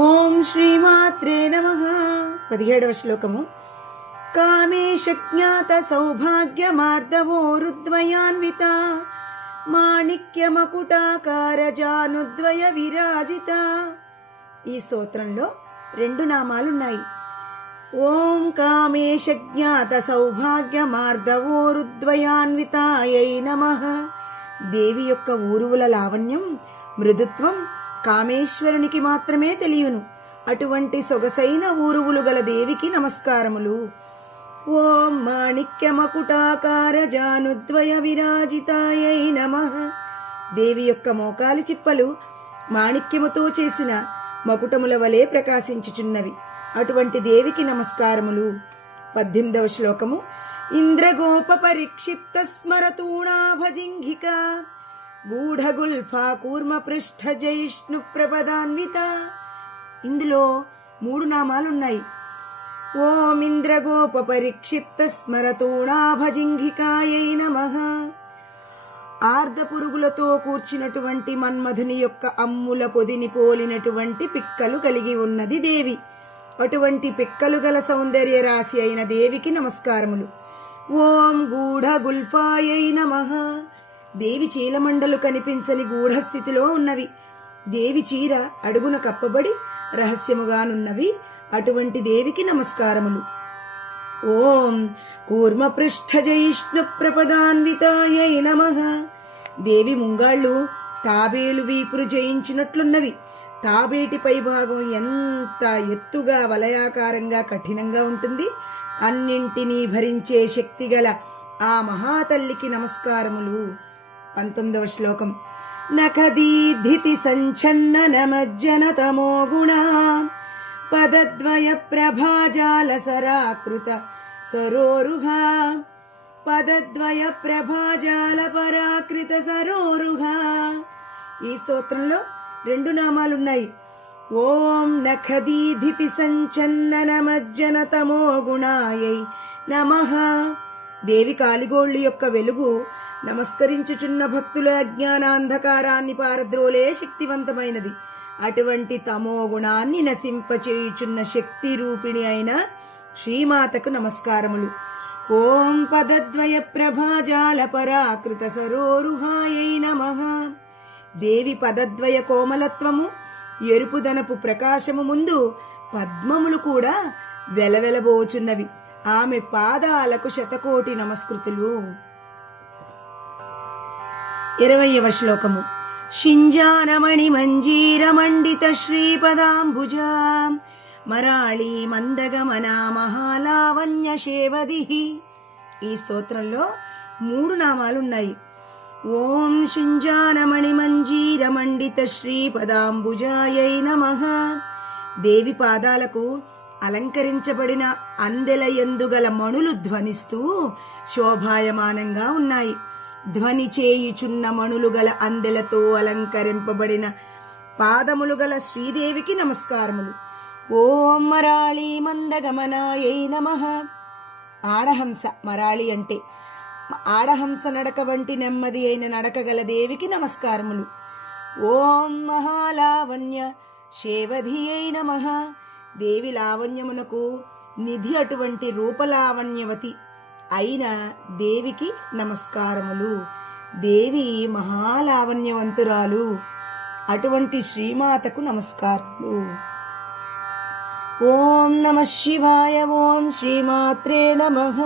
ఓం శ్రీమాత్రే నమః. 17వ శ్లోకము. కామేశ జ్ఞాత సౌభాగ్యమార్దవోరుద్వయాన్విత మాణిక్యమకుటాకార జానుద్వయ విరాజిత. ఈ స్తోత్రంలో 2 నామాలున్నాయి. ఓం కామేశ జ్ఞాత సౌభాగ్యమార్దవోరుద్వయాన్వితాయై నమః. దేవి యొక్క ఊరువుల లావణ్యం, మృదుత్వం కామేశ్వరునికి మాత్రమే తెలియను. అటువంటి సొగసైన ఊరువులు గల దేవికి నమస్కారములు. ఓం మాణిక్యమకుటాకార జానుద్వయ విరాజితాయై నమః. దేవి యొక్క మోకాలి చిప్పలు మాణిక్యముతో చేసిన మకుటముల వలె ప్రకాశించుచున్నవి. అటువంటి దేవికి నమస్కారములు. 18వ శ్లోకము. ఇంద్రగోప పరిక్షిప్త స్మరతూణాభజింఘిక గూఢగుల్ఫా కూర్మ పృష్ఠ జైష్ణు ప్రపదాన్విత. ఇందులో 3 నామాలున్నాయి. ఓం ఇంద్రగోప పరిక్షిప్త స్మరతూణాభజింఘికాయై నమః. ఆర్ధ పురుగులతో కూర్చినటువంటి మన్మధుని యొక్క అమ్ముల పొదిని పోలినటువంటి పిక్కలు కలిగి ఉన్నది దేవి. అటువంటి పిక్కలు గల సౌందర్య రాశి అయిన దేవికి నమస్కారములు. ఓం గూఢగుల్ఫాయై నమః. దేవి చీలమండలు కనిపించని గూఢస్థితిలో ఉన్నవి. దేవి చీర అడుగున కప్పబడి రహస్యముగానున్నవి. అటువంటి దేవికి నమస్కారములు. ఓం కూర్మ పృష్ఠ జైష్ణు ప్రపదాన్వితాయై నమః. దేవి ముంగాళ్ళు తాబేలు వీపురు జయించినట్లున్నవి. తాబేటి పై భాగం ఎంత ఎత్తుగా వలయాకారంగా కఠినంగా ఉంటుంది. అన్నింటినీ భరించే శక్తిగల ఆ మహాతల్లికి నమస్కారములు. 19వ శ్లోకం. నఖదీధితి సంఛన్న నమజ్జన తమో గుణ పదద్వయ ప్రభాజాల సరాకృత సరోరుహ పదద్వయ ప్రభాజాల పరాకృత సరోరుహ. ఈ స్తోత్రంలో 2 నామాలున్నాయి. ఓం నఖదీధితి సంఛన్న నమజ్జన తమో గుణాయై నమః. దేవి కాలిగోళ్లు యొక్క వెలుగు నమస్కరించుచున్న భక్తుల అజ్ఞానాంధకారాన్ని పారద్రోలే శక్తివంతమైనది. అటువంటి తమో గుణాన్ని నశింపచేయుచున్న శక్తి రూపిణి అయిన శ్రీమాతకు నమస్కారములు. ఓం పదద్వయ ప్రభాజాల పరాకృత సరోరుహాయై నమః. దేవి పదద్వయ కోమలత్వము, ఎరుపుదనపు ప్రకాశము ముందు పద్మములు కూడా వెలవెలబోచున్నవి. ఆమె పాదాలకు శతకోటి నమస్కృతులు. 20వ శ్లోకము. షింజానమణి మంజీర మండిత శ్రీపదాంబుజ మరాళీ మందగమనా మహాలావణ్య శేవదిహి. ఈ స్తోత్రంలో 3 నామాలున్నాయి. ఓం షింజానమణి మంజీర మండిత శ్రీపదాంబుజాయై నమః. దేవి పాదాలకు అలంకరించబడిన అందెల ఎందుగల మణులు ధ్వనిస్తూ శోభాయమానంగా ఉన్నాయి. ధ్వని చేయుచున్న మణులు గల అందెలతో అలంకరింపబడిన పాదములు గల శ్రీదేవికి నమస్కారములు. ఓం మరాళీ మందగమనాయై నమః. ఆడహంస, మరాళి అంటే ఆడహంస నడక వంటి నెమ్మది అయిన నడక గల దేవికి నమస్కారములు. ఓం మహాలావణ్య శేవధియై నమః. దేవి లావణ్యమునకు నిధి అటువంటి రూపలావణ్యవతి అయిన దేవికి నమస్కారములు. దేవి మహాలావణ్యవంతురాలు. అటువంటి శ్రీమాతకు నమస్కారములు. ఓం నమః శివాయ. ఓం శ్రీమాత్రే నమః.